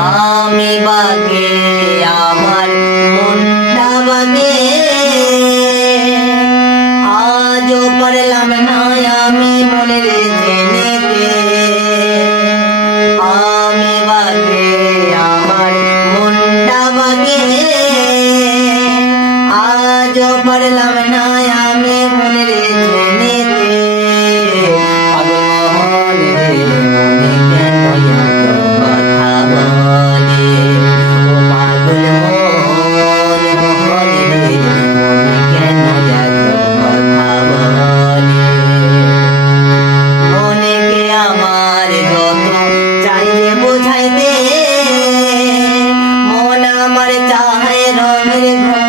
আমি বাগে আমার মনটা বাগে আজও পারলাম না আমি মনের জেনেতে আমি বাগে আমার মনটা বাগে আজও পারলাম না আমি মনের জেনেতে বোঝাইতে মন আমার চাহে রঙের